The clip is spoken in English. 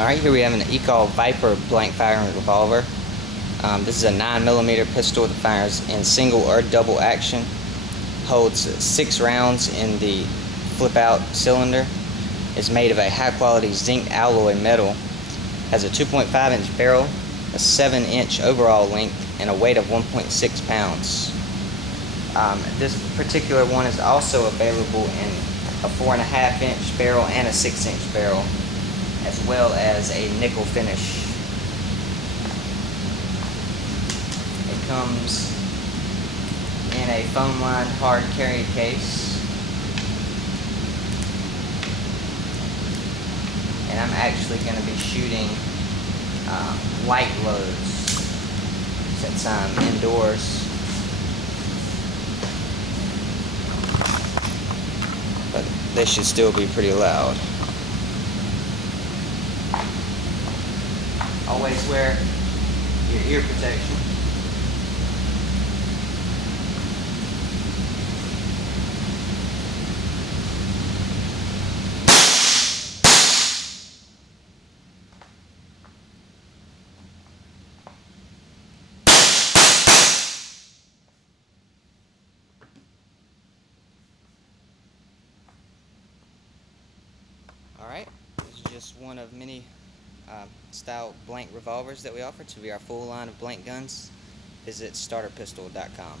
Alright, here we have an Eco Viper blank firing revolver. This is a 9mm pistol that fires in single or double action. Holds 6 rounds in the flip out cylinder. Is made of a high quality zinc alloy metal. Has a 2.5-inch barrel, a 7-inch overall length, and a weight of 1.6 pounds. This particular one is also available in a 4.5-inch barrel and a 6-inch barrel, as well as a nickel finish. It comes in a foam-lined hard carry case, and I'm actually going to be shooting light loads since I'm indoors, but they should still be pretty loud. Always wear your ear protection. Alright, this is just one of many style blank revolvers that we offer. To be our full line of blank guns, visit starterpistol.com.